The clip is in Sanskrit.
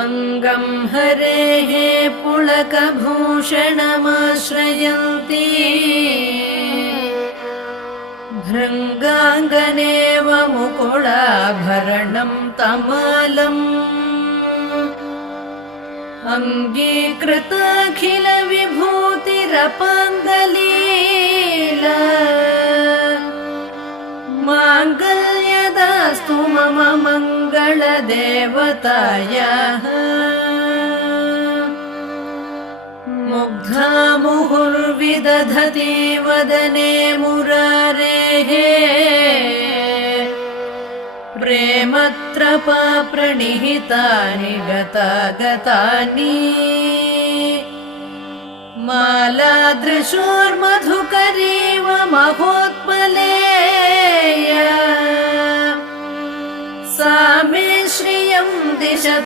अङ्गं हरेः पुलकभूषणमाश्रयन्ती भृङ्गाङ्गनेव मुकुलाभरणं तमालम् अङ्गीकृताखिलविभूतिरपाङ्गलीला माङ्गल्यदास्तु मम मङ्गलदेवतायाः मुग्धा मुहुर्विदधति वदने मुरारेः प्रेमत्रपा प्रणिहितानि गतागतानि मालादृशोर्मधुकरीव महोत्पलेया सा मे श्रियं दिशतु।